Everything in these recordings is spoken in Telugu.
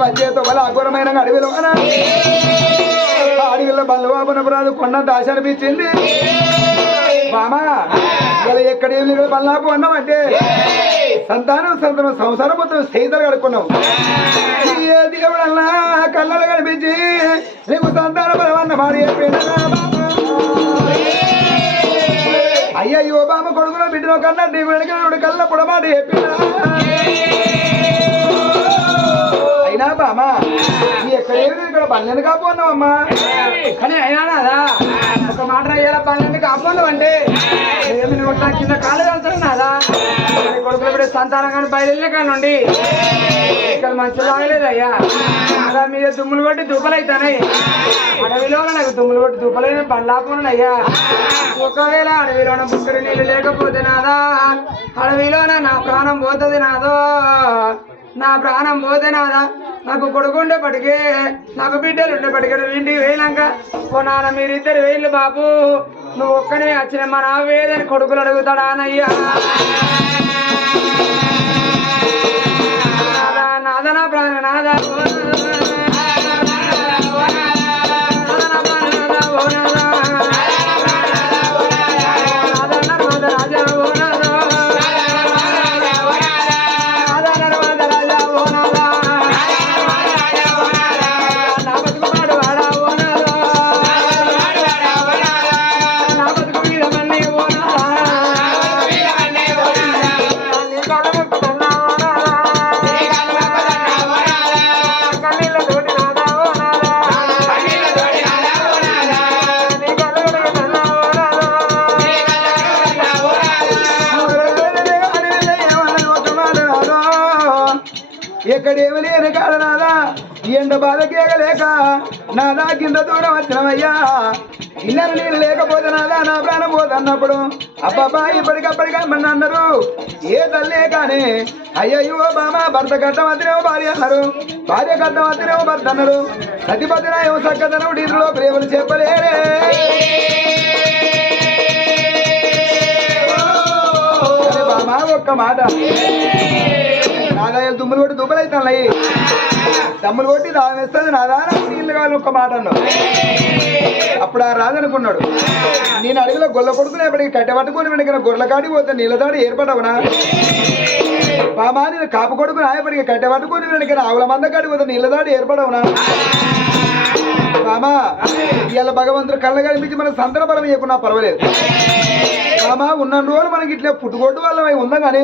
రంగ భార్య వచ్చేతో వాళ్ళ అఘోరమైన అడవిలో అడవిలో బల్లవాపునపురాదు కొండ దాశ అనిపించింది. మామా ఇలా ఎక్కడ ఏం లేదు బల్లాపు అన్నామంటే సంతానం సంతానం సంసారం మొత్తం స్నేహితులు కడుక్కున్నాం. దేవుడల్లా కళ్ళలు కనిపించి నీకు సంతాన మాడి భార్య అయ్యో బామ కొడుకులో బిడ్డలో కన్నా నీ కళ్ళ పొడమాట చెప్పినా. అయినా బామా? నీ ఎక్కడ ఇక్కడ బండ్లను కాపోన్నావు అమ్మా కానీ అయినా నాదా? ఒక మాట అయ్యేలా పన్నెండు కాపోన్నావు అంటే ఏమి నువ్వు నా కింద కాలు వెళ్తాను నాదా? కొడుకులు ఇప్పుడు సంతానం కానీ బయలుదేరిన కానుండి ఇక్కడ మంచి తాగలేదు అయ్యా అలా మీద దుమ్ములు కొట్టి దూపలైతానాయి అడవిలో నాకు దుమ్ములు కొట్టి దూపలైన బండ్లాపున్నాను అయ్యా ఒకవేళ అడవిలోన బుక్కడి నీళ్ళు లేకపోతే నాదా? అడవిలోన నా ప్రాణం పోతుంది నాదో? నా ప్రాణం పోతే నాదా నాకు కొడుకుండేపటికే నాకు బిడ్డలు ఉండేపటికే నువ్వు ఇంటికి వేయినాక ఓ నాన్న మీరిద్దరు వేళ్ళు బాబు. నువ్వు ఒక్కనే వచ్చిన మా నా వేదని కొడుకులు అడుగుతాడా అనయ్యా నాదా నాదనా ప్రాణ నాదా. అయ్యా. ఇన్నర నీళ్ళు లేకపోతే నాదా నా ప్రాణం పోతన్నప్పుడు అబ్బాబా ఇప్పటికప్పటికే మన అన్నారు. ఏ తల్లే కానీ అయ్యయ్యో బామ భర్త కట్టం అతనేమో భార్య అన్నారు. భార్య కట్టం అతనేమో భర్త అన్నారు. సతిపతిన ఏమో చక్కదనం డీరులో ప్రేమలు చెప్పలేరే. ఒక్క మాట. నాదాయాలు దుమ్ములు కొట్టి దుబ్బలు అవుతాయి తమ్ములు కొట్టి దాని వేస్తుంది నాదా నీళ్ళు కావాలి ఒక్క మాట అన్నావు. అప్పుడు ఆ రాదనుకున్నాడు నేను అడవిలో గొల్ల కొడుకుని ఎప్పటికి కట్టె పట్టుకొని వెనక గొర్రెల కాడికి పోతే నీళ్ళ దాడి ఏర్పడవునా? బామా నేను కాపు కొడుకుని ఆయపడికి కట్టె పట్టుకొని వెనక ఆవుల మంద కాడికి పోతే నీళ్ళ దాడి ఏర్పడవునా? బామా ఇవాళ భగవంతుడు కళ్ళ కనిపించి మన సంతరబలం ఇవ్వకున్నా పర్వాలేదు. బామా ఉన్న రోజులు మనకి ఇట్లా పుట్టుకోటు వల్ల ఉందాం కానీ?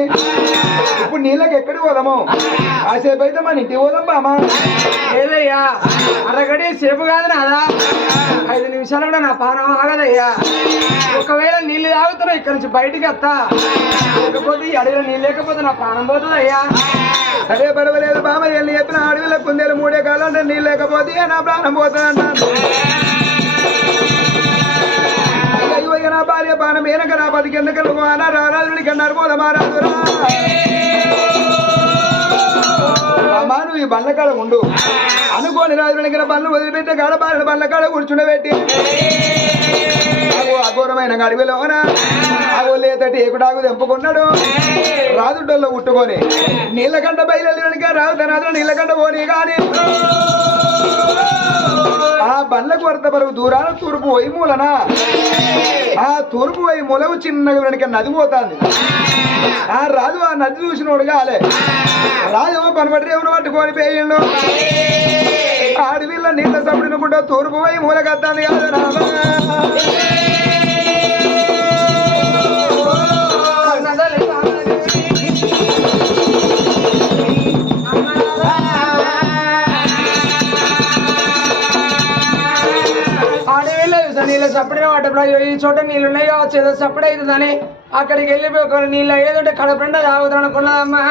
ఇప్పుడు నీళ్ళకి ఎక్కడికి పోదాము? ఆ సేపు అయితే మన ఇంటికి పోదాం బామా లేదయ్యా అరగడి సేపు కాదు నాదా? ఐదు నిమిషాలు కూడా నా పానం ఆగదయ్యా. ఒకవేళ నీళ్ళు తాగుతున్నా ఇక్కడ నుంచి బయటికి వస్తా. లేకపోతే ఈ అడవిలో నీళ్ళు లేకపోతే నా ప్రాణం పోతుంది అయ్యా సరే పర్వాలేదు బామ్మ ఎల్లి చెప్పిన అడవిలో కుందేలు మూడే కాలంటే నీళ్ళు లేకపోతే నా ప్రాణం పోతుంది అంటాను నా భార్య బాణం ఏనక నా బతికి ఎందుకు రారాజుడి కన్నారు పోదమా రాజురా నువ్వు ఈ బండ్ల ఉండు. అనుకోని రాజుడి దగ్గర బండ్లు వదిలిపెట్టి కాడ బారిన బండ్ల కూర్చుండబెట్టి. అఘోరమైన గడివిలోన ఆగో లేతటి ఏకుడాగు తెంపుకున్నాడు. రాజుడ్డల్లో ఉట్టుకొని నీళ్ళకంట బయలుదేరడానికి వెనుక రాజు తనాదులు నీళ్ళకంట పోనీ కానీ ఆ బండ్లకు వరద బరువు దూరాన తూర్పు పోయి మూలన. ఆ తూర్పు వై మూలవు చిన్నగా వెనక నది పోతాంది. ఆ రాజు ఆ నది చూసినోడు కాలే. రాజు పనిపడి ఎవరు పట్టుకొని పేయిండు. అడవిలో నీళ్ళ సపడినకుండా తూర్పు వై మూలకత్తాంది కాదు రాజు అడవిలో చప్పుడే వాటప్పుడు అయ్యో ఈ చోట నీళ్ళు ఉన్నాయి కావచ్చు ఏదో చప్పుడే అవుతుందని అక్కడికి వెళ్ళిపోయి ఒక నీళ్ళు ఏదంటే కడపండ తాగుతాను అనుకున్నదమ్మా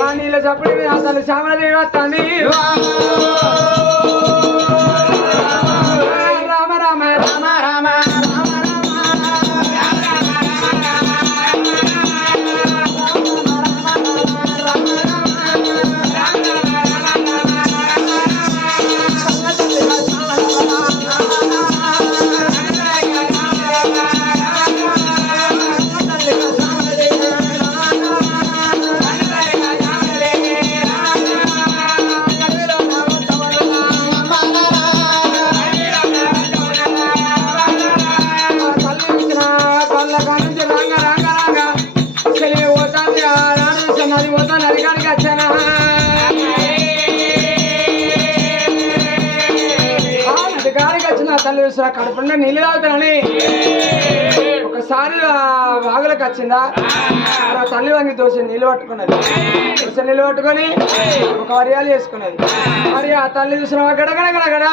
ఆ నీళ్ళ చప్పుడే అసలు శ్యామల దేవి కడుపుండా నీళ్ళు తాగుతానని ఒకసారి వాగులకు వచ్చిందా? ఆ. తల్లి వంగి దోశ నీళ్ళు పట్టుకున్నది. దోశ నీళ్ళు పట్టుకొని ఒక వరియాలు చేసుకున్నది. మరి ఆ తల్లి చూసిన గడగడ గడగడ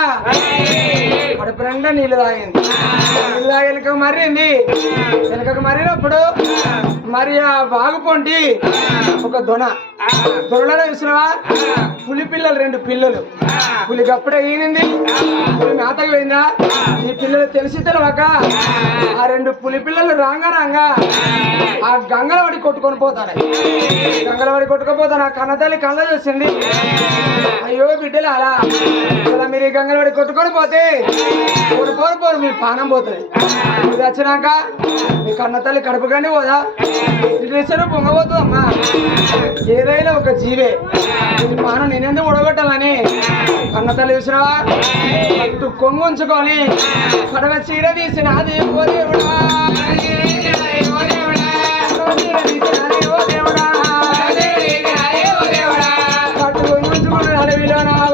కడుపు నిండా నీళ్ళు తాగింది. నీళ్ళు తాగి వెనక మర్రింది వెనకకు మర్రినప్పుడు మరి ఆ వాగు పొంటి ఒక దొన. దొరలో చూసినవా పులి పిల్లలు రెండు పిల్లలు పులికి అప్పుడే ఈనింది పులి మేతకు పోయిందా ఈ పిల్లలు తెలిసి తెలవక ఆ రెండు పులి పిల్లలు రాంగా రాంగా ఆ గంగల పడి కొట్టుకొని పోతారు గంగల పడి కొట్టుకుపోతాను ఆ కన్నతల్లి కళ్ళ చూసింది అయ్యో బిడ్డలు అలా అలా మీరు ఈ గంగల పడి కొట్టుకొని పోతే పోరు పోరు పోరు మీ పానం పోతుంది ఇది వచ్చినాక మీ కన్నతల్లి కడుపు కానీ పోదా ఇట్లేసారు పొంగబోతుంది అమ్మా ఏదైనా ఒక జీవే ఇది పానం నేనెందుకు ఉడగొట్టాలని కన్నతల్లి చూసినావా అటు కొంగు ఉంచుకొని కడవ చీర తీసిన అది ఓ దేవుడా. కడవ చీర దేవుడా.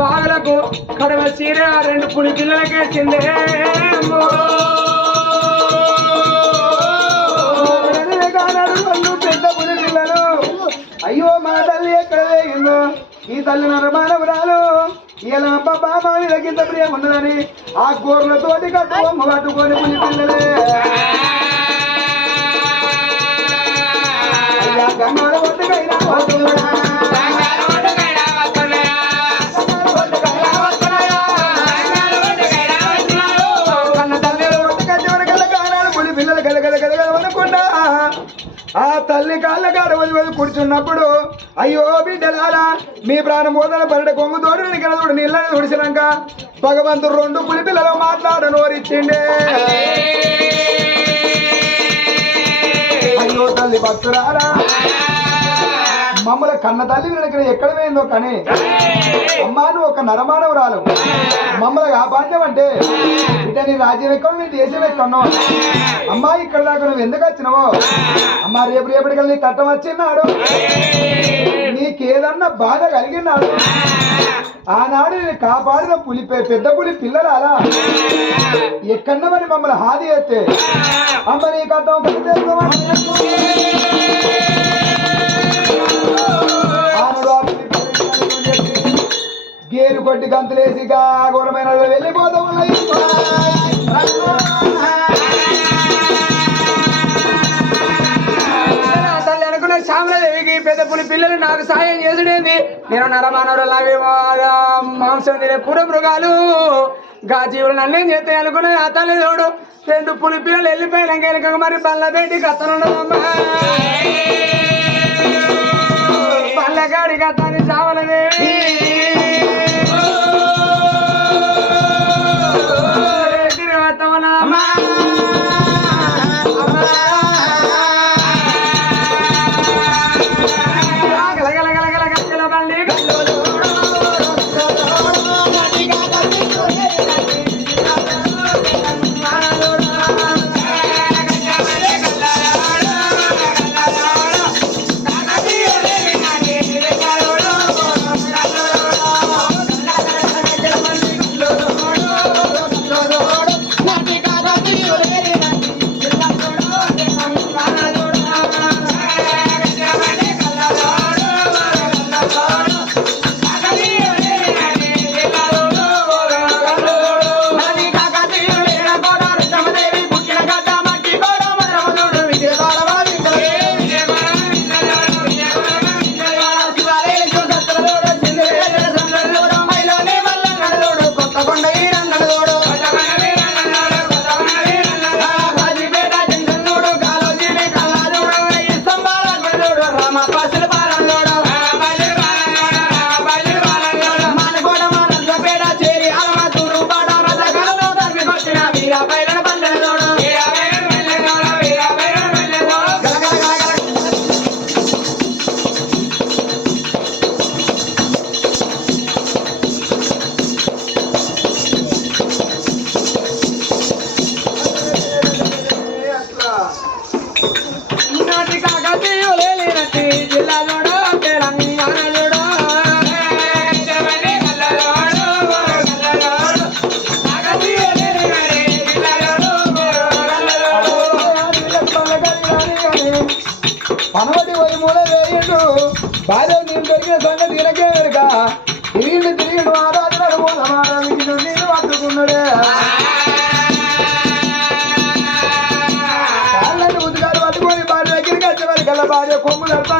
వాగులకు కడవ చీర రెండు పులి పిల్లలకేసిందే అమ్మో. ఈ తల్లి నరమానవురాలు ఇలా బాబా కింద ప్రియం ఉన్నదని ఆ కూరలతోటి కట్టు బొమ్మ పట్టుకొని పులి పిల్లలే అయ్యా గంగాల ఆ తల్లి కాళ్ళ కాడ వదిలి వది కూర్చున్నప్పుడు అయ్యో బిడ్డలారా మీ ప్రాణం పోదల పరడ కొంగు తోడు నికలతోడు నీళ్ళని తుడిసినాక భగవంతుడు రెండు పులి పిల్లలు మాట్లాడ నోరిచ్చిండే అయ్యో తల్లి భక్తురారా మమ్మల్ని కన్న తల్లి వెనక ఎక్కడ పోయిందో కానీ అమ్మాను ఒక నరమానవురాలు మమ్మల్ని కాపాడ్యం అంటే బిడ్డ నీ రాజ్యం ఎక్కువ నీ దేశం ఎక్కడో అమ్మా ఇక్కడ దాకా నువ్వు ఎందుకు వచ్చినావో? అమ్మా రేపు రేపటికి నీ కట్టం వచ్చిన్నాడు. నీకేదన్నా బాధ కలిగినాడు. ఆనాడు నేను కాపాడిన పులి పెద్ద పులి పిల్లరాలా ఎక్కడన్నా మరి మమ్మల్ని హాది అయితే అమ్మ నీ కట్టం గేరు కొట్టి గంతులేసి గా ఘోరమైన వెళ్ళిపోతాం నాకు సాయం చేసుడేంది? నేను నరమానవులు మాంసం తినే పుర మృగాలు. గా జీవులు నన్నేం చేస్తాయి అనుకున్న అతను తల్లి చూడు. రెండు పులి పిల్లలు వెళ్ళిపోయినాక వెనక మరి బల్ల పెట్టి కత్తనున్నదమ్మా బల్లగాడి చావల శ్యామలదేవి తిరువత్తమనమ్మా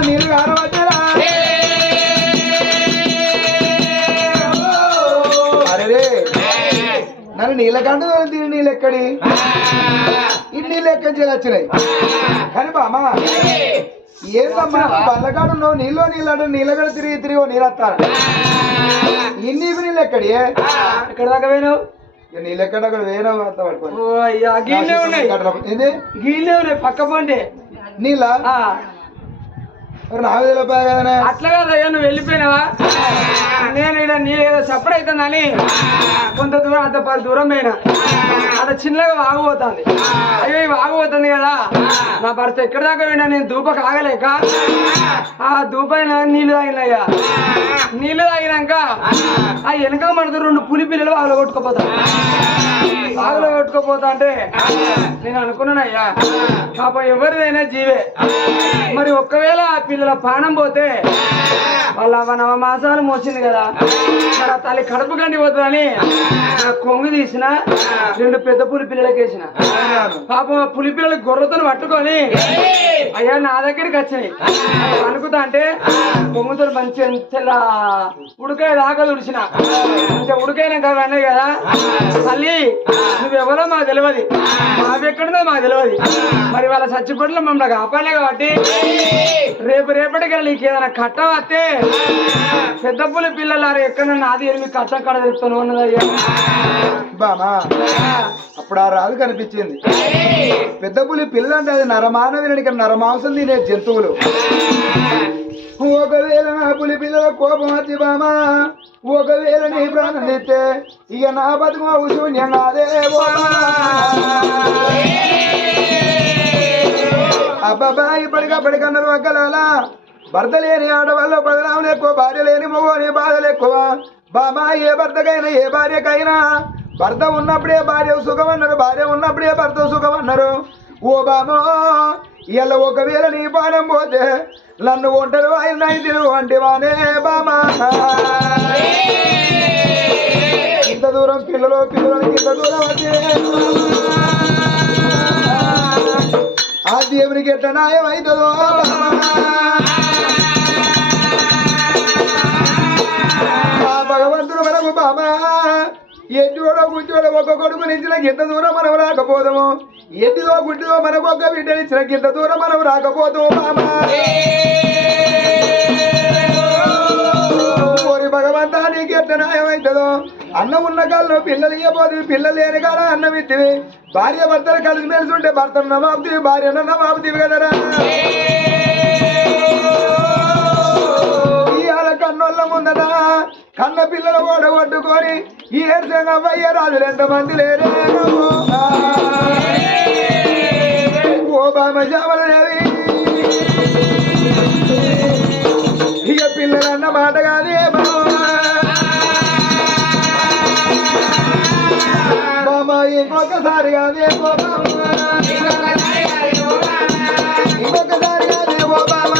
నీళ్ళు కానవచ్చారా అరే నన్ను నీళ్ళు ఎక్కడి ఈ నీళ్ళు ఎక్కడి? వచ్చినాయి. కానీ బామా ఏందమ్మా బల్లగాడు నువ్వు నీళ్ళు నీళ్ళు నీళ్ళగడ తిరిగి తిరిగి నీళ్ళు వస్తారా ఇన్ని నీళ్ళు ఎక్కడి? ఎక్కడ దాకా పోయినావు? నీళ్ళు ఎక్కడ అక్కడ వేరే పక్క పోండి. నీళ్ళ ఆ, నాకు తెలియపోయా కదనే అట్లా కాదయ్యా నువ్వు వెళ్ళిపోయినావా? నేను ఇక్కడ నీ ఏదో సపరేట్ అవుతుందని కొంత దూరం అంత పది దూరం పోయినా. అంత చిన్నగా వాగిపోతుంది. అయ్యో ఇవి వాగిపోతుంది కదా. నా భర్త ఎక్కడి దాకా పోయినా నేను దూప కాగలేక ఆ దూపైన నీళ్ళు తాగినయ్యా. నీళ్ళు తాగినాక ఆ వెనక మడత రెండు పులి పిల్లలు వాళ్ళు కొట్టుకుపోతా ఆగులో కొట్టుకుపోతా అంటే నేను అనుకున్నానయ్యా. పాపం ఎవరిదైనా జీవే. మరి ఒక్కవేళ ఆ పిల్లల ప్రాణం పోతే వాళ్ళ అవ్వ నవ మాసాలు మోసింది కదా. మరి ఆ తల్లి కడుపు గండి పోతుందని కొంగు తీసిన రెండు పెద్ద పులి పిల్లలకి వేసిన. పాపం ఆ పులి పిల్లలు గొర్రెతో పట్టుకొని అయ్యా నా దగ్గరికి వచ్చినాయి. అనుకుతా అంటే కొంగుతో మంచి తెల్ల ఉడకాయ దాకా తుడిచిన. మంచిగా ఉడకైనాక కదా. తల్లి నువ్వెవరో మాకు తెలియదు మావెక్కడదో మాకు తెలియదు మరి వాళ్ళ చచ్చిపోట్లో మమ్మల్ని కాపాలే కాబట్టి రేపు రేపటికి నీకు ఏదైనా కట్ట వస్తే పెద్ద పులి పిల్లలు అరే ఎక్కడ నాది ఎనిమిది కట్ట కడ చెప్తాను ఉన్నదయ్యా బామా అప్పుడు ఆ రాదు కనిపించింది. పెద్ద పులి పిల్ల అంటే అది నరమానవునికి నరమాంసం తినే జంతువులు. ఒకవేళ నా పులి పిల్లల కోపం వచ్చి బామా ఒకవేళ నీ ప్రాణం తెస్తే ఇక నా బతుకు శూన్యం కాదే అబ్బాబా ఇప్పటికప్పటికన్నారు ఒక్కలాలా భర్త లేని ఆడవాళ్ళు బదనాములు ఎక్కువ భార్య లేని మొగోని బాధలు ఎక్కువ. బామా ఏ భర్తకైనా ఏ భార్యకైనా. భర్త ఉన్నప్పుడే భార్య సుఖం అన్నారు భార్య ఉన్నప్పుడే భర్త సుఖం అన్నారు. ఓ బామో ఇలా ఒకవేళ నీ పానం పోతే నన్ను ఒంటరి వాయి నైతిను అంటే వానే బామా. ఇంత దూరం పిల్లలు పిల్లలకి ఇంత దూరం వచ్చే ఆ దేవునికి ఎట్ట న్యాయం అవుతుందో బామా. ఎద్దులో కూర్చోడు ఒక కొడుకు ఇచ్చిన ఇంత దూరం మనం రాకపోదాము. ఎద్దులో గుడ్డిదో మనకు ఒక బిడ్డనిచ్చిన గింత దూరం మనం రాకపోతాము మామా. ఓరి భగవంతా నీకు ఎట్ట అన్నం ఉన్న కాళ్ళు పిల్లలు ఇవ్వబోదు పిల్లలు లేని కాడ అన్నం ఇచ్చివి భార్య భర్తలు కలిసి మెలిసి ఉంటే భర్త నవాబుతీవి భార్య నవాబుతీవి కదరా. ఇవాళ కన్నోళ్ళ ముందట కన్న పిల్లలు ఓడ కొట్టుకొని ఈ ఏడ్చంగా అవ్వయ్య రాజులు ఎంతమంది ఓ బామ జామలదేవి ఇక పిల్లలన్న మాట కాదే బామ ఇంకొకసారి కాదే ఇంకొకసారి కాదే ఓ బామ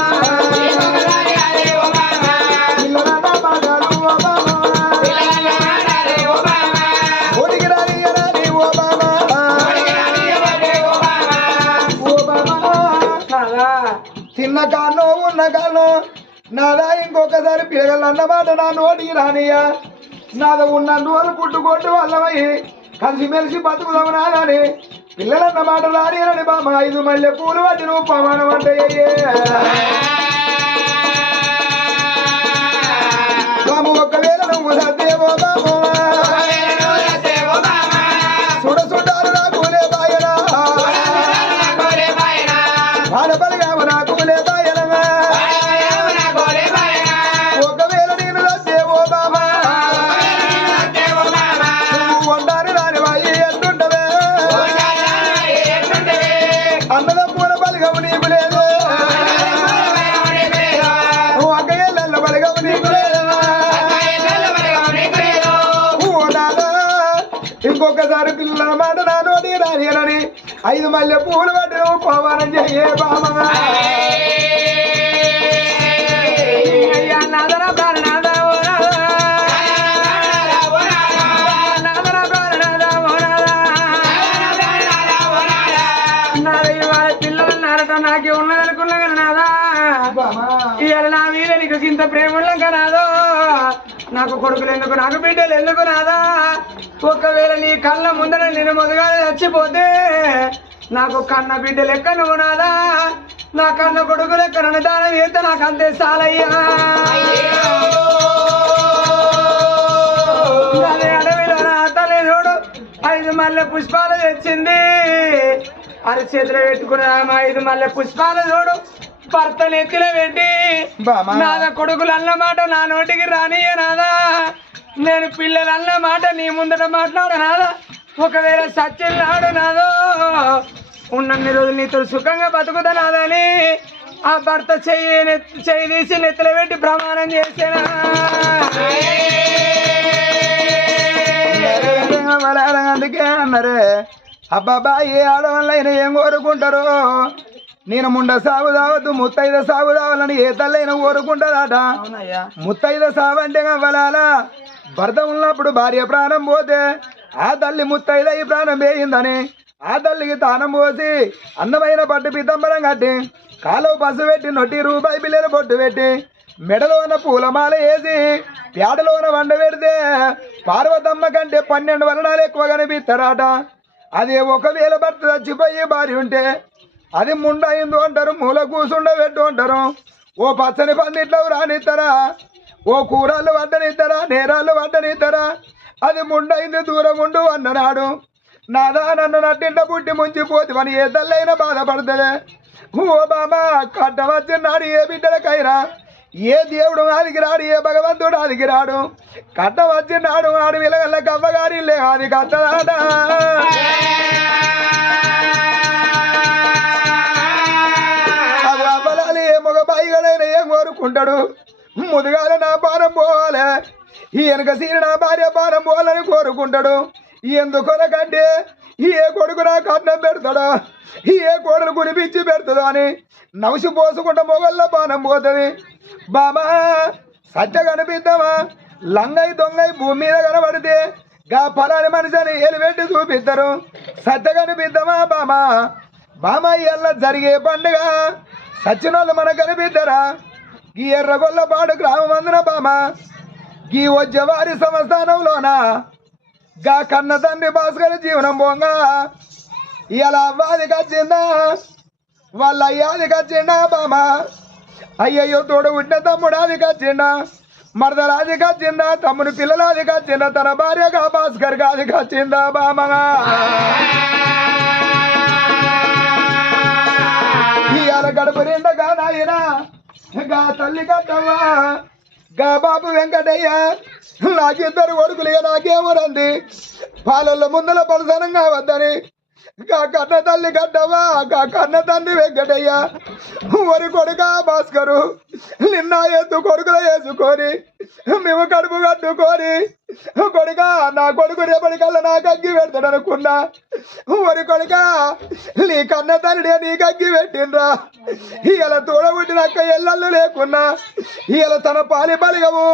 నాదా చిన్న కాను ఉన్న కాను నాదా ఇంకొకసారి పిల్లగల అన్నమాట నా నోటికి రానియా నాద ఉన్న నోరు పుట్టుకొట్టు వల్లమై కలిసి మెలిసి బతుకుదాము నాదని పిల్లలన్నమాట రానియనని బామ్మ ఐదు మల్లె పూలు పట్టి నువ్వు పవనం అంటే బాము ఒకవేళ నువ్వు సత్యేవో బాము ఇంకొకసారి పిల్లల మాట నా నోటి రానియనని ఐదు మల్లె పూలు పట్టి పోవాలని చెయ్యే బామా ఇంత ప్రేమ ఉన్నాక నాదో నాకు కొడుకులు ఎందుకు నాకు బిడ్డలు ఎందుకు నాదా? ఒకవేళ నీ కళ్ళ ముందర నేను మొదగా చచ్చిపోతే నాకు కన్న బిడ్డ లెక్క నువ్వు నాదా? నా కన్న కొడుకు లెక్క నన్ను దానం చేస్తే నాకు అంతే సాలయ్యా అడవిలో నా తల్లి చూడు ఐదు మల్లె పుష్పాలు తెచ్చింది. అరి చేతిలో పెట్టుకున్న ఐదు మల్లె పుష్పాలు చూడు. భర్త నెత్తిలో పెట్టి. నాద కొడుకులు అన్న మాట నా నోటికి రానియే నాదా నేను పిల్లలు అన్న మాట నీ ముందట మాట్లాడు నాదా ఒకవేళ సత్యం నాడు నాదో ఉన్నన్ని రోజులు నీతో సుఖంగా బతుకుతా నాదని ఆ భర్త చెయ్యి చెయ్యి తీసి నెత్తిలో పెట్టి ప్రమాణం చేసేనా అందుకే అన్నారే అబ్బాబా ఏ ఆడవాళ్ళైనా ఏం కోరుకుంటారో నేను ముండ సాగు తావద్దు ముత్తైద సాగు తావాలని ఏ తల్లైనా కోరుకుంటారట ముత్తైద సాగు అంటే కావాలా భర్త ఉన్నప్పుడు భార్య ప్రాణం పోతే ఆ తల్లి ముత్తైద ఈ ప్రాణం వేయిందని ఆ తల్లికి తానం పోసి అందమైన పట్టు పితంబరం కట్టి కాలువ పసు పెట్టి నొట్టి రూపాయి బిల్లలు బొట్టు పెట్టి మెడలోన పూలమాల వేసి పేడలోన వండ పెడితే పార్వతమ్మ కంటే పన్నెండు వలనాలు ఎక్కువ కనిపిస్తారట. అది ఒకవేళ భర్త చచ్చిపోయి భార్య ఉంటే అది ముండయిందో అంటారు మూల కూసుండ పెట్టు అంటారు. ఓ పచ్చని పందిట్లో రానిస్తారా ఓ కూరలు వడ్డనిస్తారా నేరాలు వడ్డనిస్తారా అది ముండైంది దూరం ఉండు అన్ననాడు. నాదా నన్ను నట్టింట పుట్టి ముంచిపోతే అని ఏ తల్లైనా బాధపడుతుంది? ఓ బాబా కట్ట వచ్చినాడు ఏ బిడ్డలకైనా ఏ దేవుడు ఆదికి రాడు ఏ భగవంతుడు ఆదికి రాడు? కట్ట వచ్చినాడు ఆడు విలగల్ల కవ్వగారి లే అది కట్టదాడా ఏం ముదుగాల నా బాణం పోవాలే. ఈ వెనక సీని నా భార్య బాణం పోవాలని కోరుకుంటాడు. ఎందుకొనకంటే ఈ ఏ కొడుకు నాకు అన్నం పెడతాడో? ఈ ఏ కోడలు కురిపించి పెడతాడో అని నవసి పోసుకుంటే మొగల్లో బాణం పోతుంది. బాబా సత్య కనిపిద్దామా? లంగై దొంగై భూమి మీద కనబడితే గా ఫలాని మనిషిని ఎలివెట్టి చూపిస్తారు. సత్య కనిపిద్దామా బామా? బామ ఇళ్ళ జరిగే పండుగ సచ్చినోళ్ళు మనకు కనిపిద్దరా? గీ ఎర్రగొల్లపాడు గ్రామం అందున బామ. గీ వజ్జవారి సంస్థానంలోన గా కన్న తండ్రి భాస్కర్ జీవనం పోంగా ఇలా అవ్వాదికి కచ్చిందా? వాళ్ళ అయ్యాది కచ్చిండా బామ? అయ్యయ్యో తోడు ఉంటే తమ్ముడు అది వచ్చిండా మరదలాదికి వచ్చిందా తమ్ముడు పిల్లలాదికి వచ్చిందా తన భార్యగా భాస్కర్ గాది కచ్చిందా బామగా ఇవాళ గడుపు నిండగా నాయనా గా తల్లి కట్టవ్వా గా బాబు వెంకటయ్య. నాకిద్దరు కొడుకులు ఇక పాలల్లో ముందల పలసనంగా వద్దని. గా కన్న తల్లి గడ్డవా గా కన్న తండ్రి వెంకటయ్య. వరి కొడుక భాస్కరు. నిన్న ఎత్తు కొడుకులు వేసుకొని మేము కడుపు కట్టుకొని కొడుక నా కొడుకు రేపటికల్లా నాకు అగ్గి పెడతాడు అనుకున్నా. ఒరి కొడుక నీ కన్న తల్లిడే నీకు అగ్గి పెట్టిండ్రా. ఇవాళ తోడబుట్టిన అక్క ఎల్లళ్ళు లేకున్నా. ఇవాళ తన పాలి బలిగము.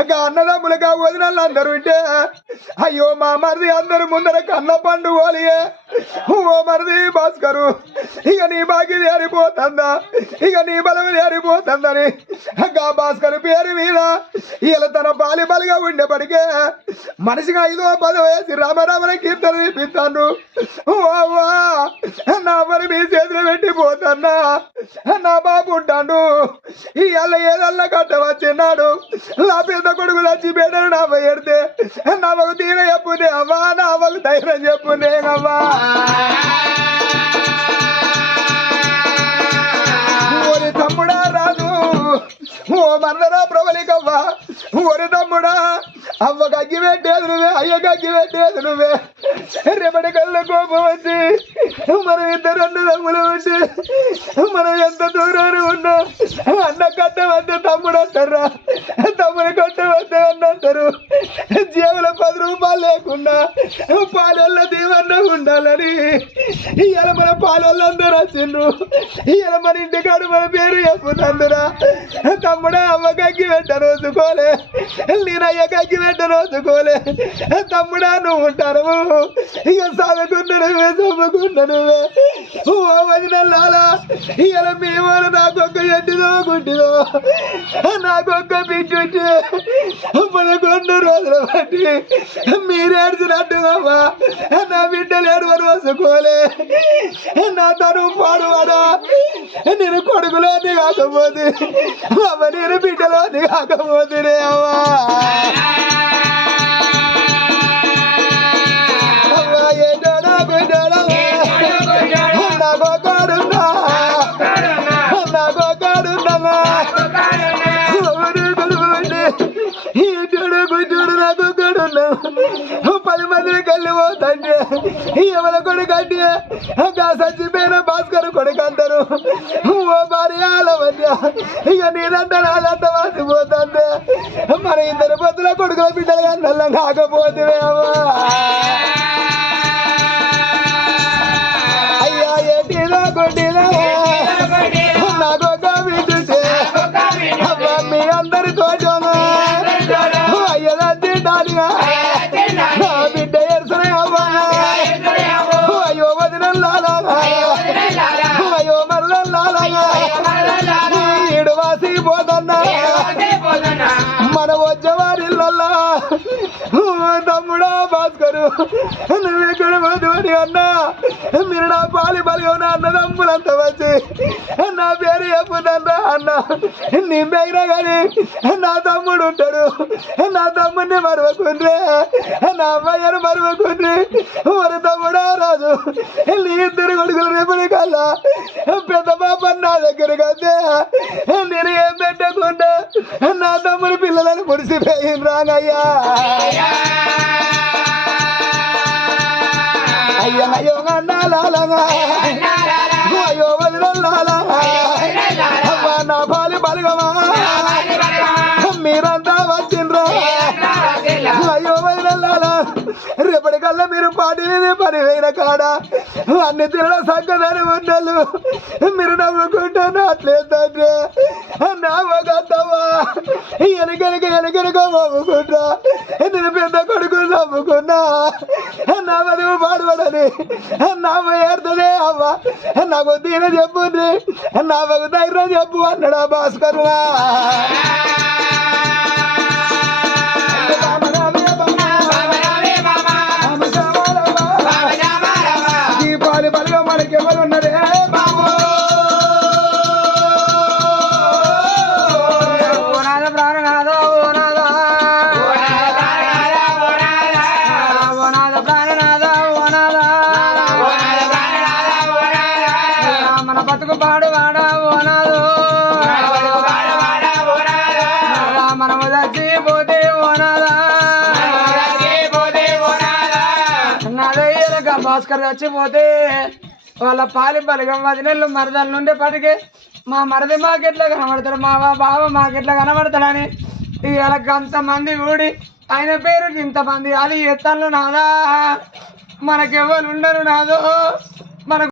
ఇంకా అన్నదమ్ములుగా వదినళ్ళు అందరూ ఉంటే అయ్యో మా మరిది అందరూ ముందర కన్న పండు పోలియే. ఓ మరిది భాస్కరు ఇక నీ బాగి ఏరిపోతుందా ఇక నీ బలం ఏరిపోతుందని గా భాస్కర్ పేరు మీద ఇలా తన బాలి బలిగా ఉండేప్పటికే మనిషిగా ఐదో పదో వేసి రామరామని కీర్తన తీపిస్తాను నా మరి మీ చేతిలో పెట్టిపోతున్నా నా బాబు ఉంటాడు. ఈ అల్ల ఏదల్లా కట్ట వచ్చినాడు నా పెద్ద కొడుకు చచ్చి నా ఎడితే నవ్వకు తీర చెప్పునే అవ్వా నవ్వకు ధైర్యం చెప్పునే అవ్వా తమ్ముడారా ఓ మన్నరా ప్రబలికవ్వా. ఒరి తమ్ముడా అవ్వ అగ్గి పెట్టేది నువ్వే అయ్య అగ్గి పెట్టేది నువ్వే. రేపటి కళ్ళు కోపం వచ్చి మనం ఇద్దరు అన్నదమ్ములు ఉండి మనం ఎంత దూరాన్ని ఉన్నా అన్న కట్టమంటే తమ్ముడు అంటారా తమ్ముడు కట్టం వద్దని అంటారు. జీవుల పది రూపాయలు లేకుండా పాలల్లో దీవన్న ఉండాలని ఇవాళ మన పాలల్లో అందరూ వచ్చిండ్రు. ఇవాళ మన ఇంటికాడు మన పేరు చెప్పుతందురా తమ్ముడా అమ్మ కగ్గి పెట్ట రోజుకోలే నేను అయ్య పెట్ట రోజుకోలే తమ్ముడా నువ్వు ఉంటారు ఇక చదువుకున్న నువ్వే నువ్వే ఓ వదిన లాలా ఇవాళ మేము నాకొక్క ఎట్టిదో గుడ్డిదో నాకొక్క బిడ్డుంటే పదకొండు రోజుల బట్టి మీరేడ్చినట్టు బాబా నా బిడ్డలు ఏడువరు వసుకోలే నా తను పాడువాడా. నేను కొడుకులోని కాకపోతే బాబా నేను బిడ్డలోని కాకపోతేనే అమ్మా పది మందిని తండ్రి. ఎవరి కొడుకు అంటే గా చచ్చిపోయిన భాస్కర్ కొడుకు అంటారు ఓ భార్య మధ్య ఇక నేనంటే నాదంతా వాసిపోతుంటే మన ఇద్దరు పొద్దున కొడుకుల బిడ్డలు అందల్లం కాకపోతే అయ్యా ఏంటిదో గుడ్డిదో నాకు భాస్కరు నువ్వు ఎక్కడ పోతువని అన్నా మీరు నా పాలి బలిగా నా అన్నదమ్ములంత వచ్చి నా పేరు చెప్పుదన్నా అన్న నీ దగ్గర కానీ నా తమ్ముడు ఉంటాడు నా తమ్ముడిని మరవకుండ్రే నా అమ్మాయిని మరవకుండ్రి మరి తమ్ముడా రాజు నీ ఇద్దరు కొడుకులు రేపటి కల్లా పెద్ద పాప నా దగ్గరకు వస్తే నేను ఏం పెట్టకుండా నా తమ్ముడు పిల్లలను మురిసిపోయిన రానయ్యా. అయ్యో అయ్యో అన్నాలాగా అయ్యో వదిలాగా అవ్వ నా పాలి బలగమా మీరంతా వచ్చిండ్రా అయ్యో వదిలాలా మీరు పాటి పని కాడ? అన్ని తినడం సగ్గదని ఉండలు మీరు నవ్వుకుంటా నాట్లేదంటే నవ్వగద్దవా ఎనకెనక ఎనకెనక నవ్వుకుంటా నేను పెద్ద కొడుకు నవ్వుకున్నా. నా మదువు పాడబడని నా ఏడుతుందే అవ్వ. నాకు దీని చెప్పుండ్రి. నా దగ్గర చెప్పు అన్నాడు భాస్కర్ భాస్కరువా చచ్చిపోతే వాళ్ళ పాలి బలిగం వదినెళ్ళు మరదల నుండి పటికి మా మరది మాకెట్లా కనబడతాడు? మా బావ మాకెట్లా కనబడతాడని. ఇవాళ అంతమంది ఊడి ఆయన పేరు ఇంతమంది అది ఎత్తన్లు నాదా మనకెవ్వరు ఉండరు నాదో. మనకు